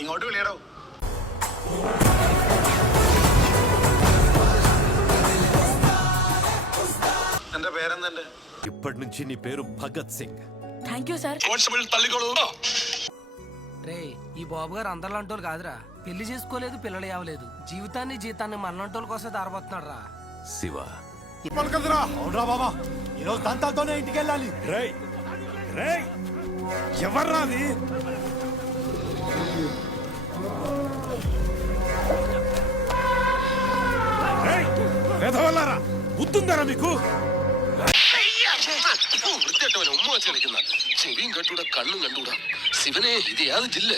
ഇങ്ങോട്ട് വിളിയടോ. എന്റെ പേരെന്തെ? ఇప్పటి నుంచి నీ పేరు Bhagat Singh. Thank you sir. రే ఈ బాబు గారు అందరిలాంటోళ్ళు కాదురా. పెళ్లి చేసుకోలేదు, పిల్లలు ఇవ్వలేదు, జీవితాన్ని జీతాన్ని మనలాంటోళ్ళ కోసం దారబోతున్నాడు రా. శివ బాబా ఈరోజు దంతాలతోనే ఇంటికి వెళ్ళాలి. రేయ్ రేయ్ ఎవర్రా అది? వెధవల్లారా, బుద్ధుందారా మీకు? വൃത്തിയായിട്ടവനെ ഉമ്മ വെച്ച് കളിക്കുന്ന ചെവിയും കണ്ടൂടാ കണ്ണും കണ്ടൂടാ. ശിവനെ ഇത് യാത് ജില്ല.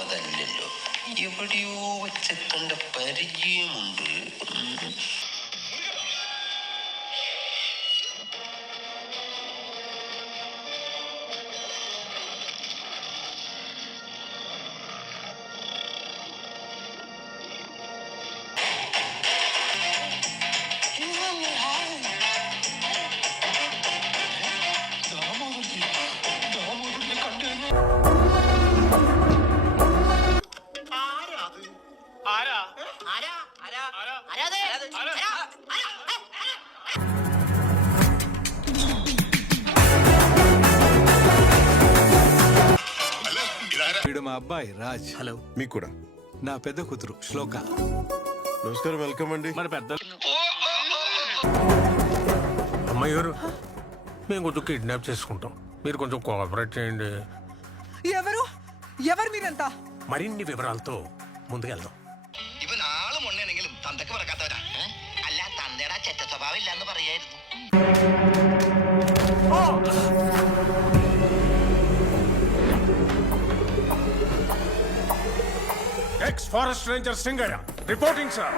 അതല്ലല്ലോ, എവിടെയോ വെച്ച് കണ്ട പരിചയമുണ്ട്. వీడు మా అబ్బాయి రాజ్. హలో. మీకు కూడా నా పెద్ద కూతురు శ్లోక. నమస్కారం, వెల్కమ్ అండి. మన పెద్ద అమ్మాయి గారు, మేము కొంచెం కిడ్నాప్ చేసుకుంటాం, మీరు కొంచెం కోఆపరేట్ చేయండి. ఎవరు మీరంతా? మరిన్ని వివరాలతో ముందుకెళ్దాం. ഇവൻ ആള് മൊണ്ണയാണെങ്കിലും തന്തക്ക് പറക്കാത്തവരാ. അല്ല, തന്തയുടെ ചെറ്റ സ്വഭാവം ഇല്ലാന്ന് പറയായിരുന്നു. Ex forest ranger Singaiah reporting sir.